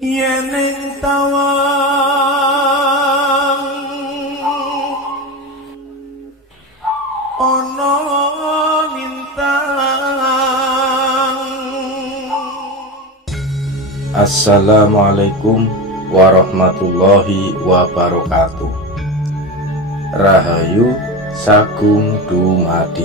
Yeneng tawang ono lintang. Assalamualaikum warahmatullahi wabarakatuh. Rahayu Sagung Dumadi.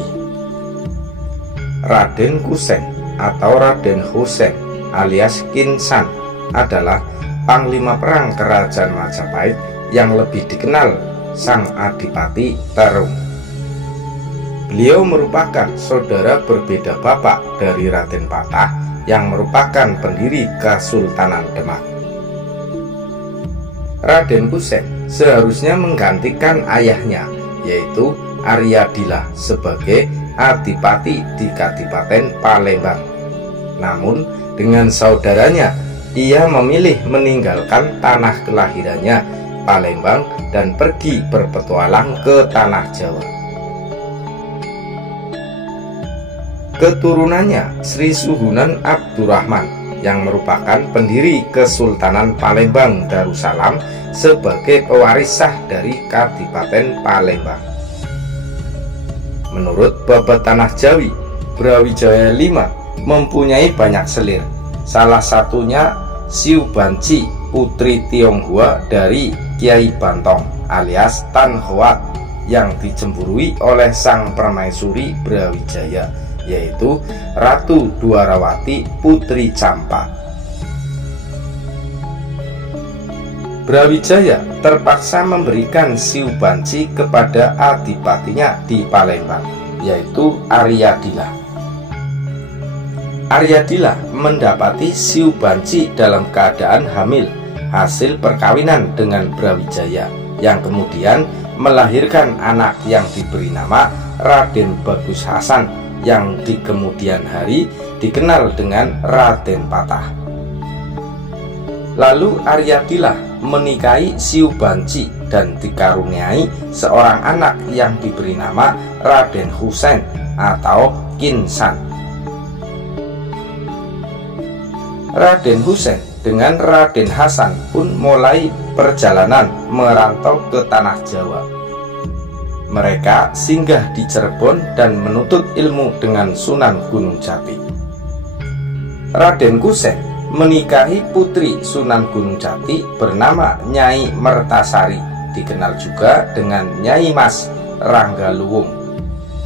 Raden Kusen atau Raden Husein alias Kinsan adalah panglima perang kerajaan Majapahit yang lebih dikenal Sang Adipati Terung. Beliau merupakan saudara berbeda bapak dari Raden Patah yang merupakan pendiri Kesultanan Demak. Raden Kusen seharusnya menggantikan ayahnya, yaitu Aryadila, sebagai adipati di Kadipaten Palembang. Namun dengan saudaranya, ia memilih meninggalkan tanah kelahirannya, Palembang, dan pergi berpetualang ke tanah Jawa. Keturunannya Sri Suhunan Abdurrahman yang merupakan pendiri Kesultanan Palembang Darussalam sebagai pewaris sah dari Kadipaten Palembang. Menurut Babat Tanah Jawi, Brawijaya V mempunyai banyak selir, salah satunya Siu Banci, putri Tionghoa dari Kiai Bantong alias Tan Hoat, yang dicemburui oleh sang permaisuri Brawijaya, yaitu Ratu Dwarawati Putri Campa. Brawijaya terpaksa memberikan Siu Banci kepada adipatinya di Palembang, yaitu Aryadila. Aryadila mendapati Siu Banci dalam keadaan hamil hasil perkawinan dengan Brawijaya, yang kemudian melahirkan anak yang diberi nama Raden Bagus Hasan, yang di kemudian hari dikenal dengan Raden Patah. Lalu Aryadila menikahi Siu Banci dan dikaruniai seorang anak yang diberi nama Raden Husein atau Kinsan. Raden Husein dengan Raden Hasan pun mulai perjalanan merantau ke tanah Jawa. Mereka singgah di Cirebon dan menuntut ilmu dengan Sunan Gunung Jati. Raden Kusen menikahi putri Sunan Gunung Jati bernama Nyai Mertasari, dikenal juga dengan Nyai Mas Ranggaluwung,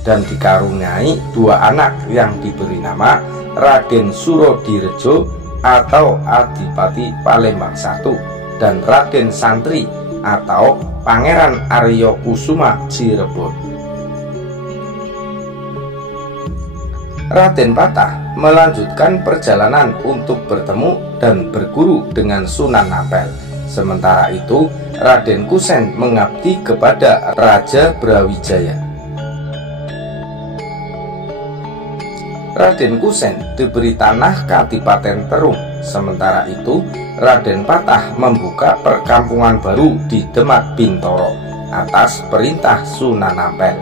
dan dikaruniai dua anak yang diberi nama Raden Surodirejo atau Adipati Palembang I dan Raden Santri atau Pangeran Arya Kusuma Cirebon. Raden Patah melanjutkan perjalanan untuk bertemu dan berguru dengan Sunan Ampel. Sementara itu, Raden Kusen mengabdi kepada Raja Brawijaya. Raden Kusen diberi tanah Kadipaten Terung. Sementara itu, Raden Patah membuka perkampungan baru di Demak Bintoro atas perintah Sunan Ampel.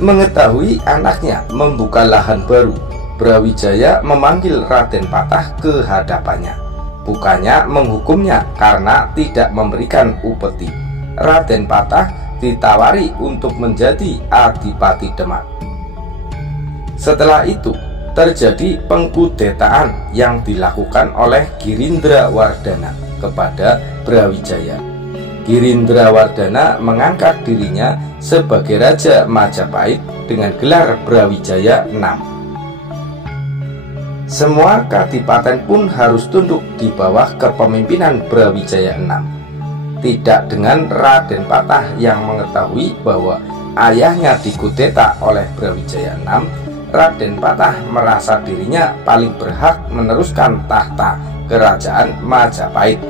Mengetahui anaknya membuka lahan baru, Brawijaya memanggil Raden Patah ke hadapannya. Bukannya menghukumnya karena tidak memberikan upeti. Raden Patah ditawari untuk menjadi Adipati Demak. Setelah itu terjadi pengkudetaan yang dilakukan oleh Girindrawardana kepada Brawijaya. Girindrawardana mengangkat dirinya sebagai Raja Majapahit dengan gelar Brawijaya VI. Semua kadipaten pun harus tunduk di bawah kepemimpinan Brawijaya VI. Tidak dengan Raden Patah yang mengetahui bahwa ayahnya dikudeta oleh Brawijaya VI. Raden Patah merasa dirinya paling berhak meneruskan tahta kerajaan Majapahit.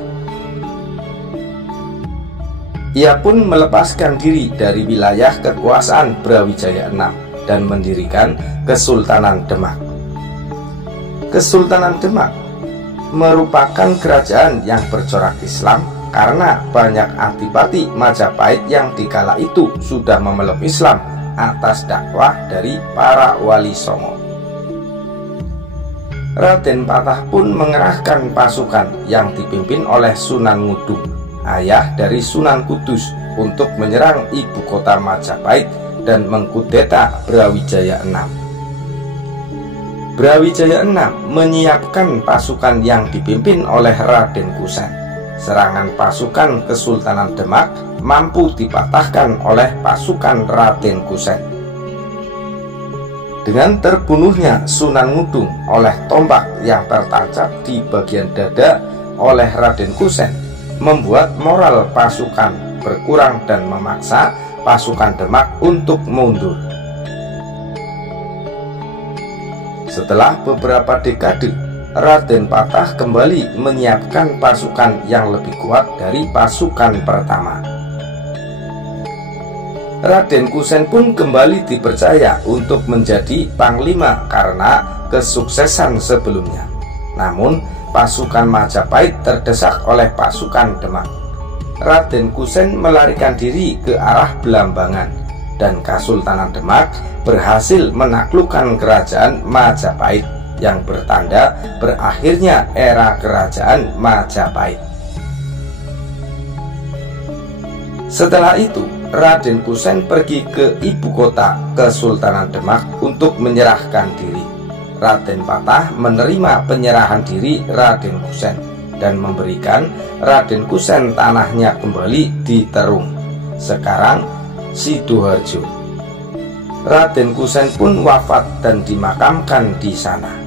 Ia pun melepaskan diri dari wilayah kekuasaan Brawijaya VI dan mendirikan Kesultanan Demak. Kesultanan Demak merupakan kerajaan yang bercorak Islam karena banyak adipati Majapahit yang dikala itu sudah memeluk Islam atas dakwah dari para wali songo. Raden Patah pun mengerahkan pasukan yang dipimpin oleh Sunan Ngudung, ayah dari Sunan Kudus, untuk menyerang ibu kota Majapahit dan mengkudeta Brawijaya VI. Brawijaya VI menyiapkan pasukan yang dipimpin oleh Raden Kusen. Serangan pasukan Kesultanan Demak mampu dipatahkan oleh pasukan Raden Kusen. Dengan terbunuhnya Sunan Ngudung oleh tombak yang tertancap di bagian dada oleh Raden Kusen, membuat moral pasukan berkurang dan memaksa pasukan Demak untuk mundur. Setelah beberapa dekade, Raden Patah kembali menyiapkan pasukan yang lebih kuat dari pasukan pertama. Raden Kusen pun kembali dipercaya untuk menjadi panglima karena kesuksesan sebelumnya. Namun, pasukan Majapahit terdesak oleh pasukan Demak. Raden Kusen melarikan diri ke arah Belambangan, dan Kesultanan Demak berhasil menaklukkan kerajaan Majapahit, yang bertanda berakhirnya era kerajaan Majapahit. Setelah itu, Raden Kusen pergi ke ibu kota Kesultanan Demak untuk menyerahkan diri. Raden Patah menerima penyerahan diri Raden Kusen dan memberikan Raden Kusen tanahnya kembali di Terung, sekarang Sidoarjo. Raden Kusen pun wafat dan dimakamkan di sana.